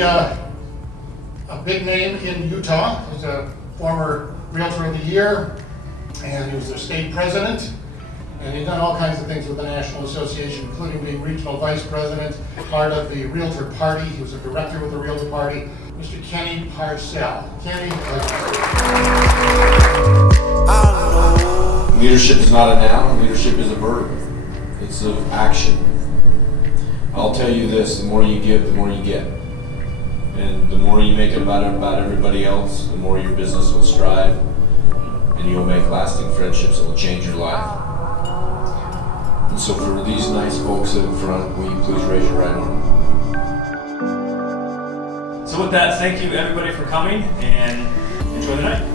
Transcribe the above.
a big name in Utah. He's a former Realtor of the Year, and he was their state president. And he's done all kinds of things with the National Association, including being regional vice president, part of the Realtor Party. He was a director with the Realtor Party. Mr. Kenny Parcell. Kenny. Leadership is not a noun, leadership is a verb. It's of action. I'll tell you this, the more you give, the more you get. And the more you make it about everybody else, the more your business will strive, and you'll make lasting friendships that will change your life. And so for these nice folks in front, will you please raise your right arm? So with that, thank you everybody for coming, and enjoy the night.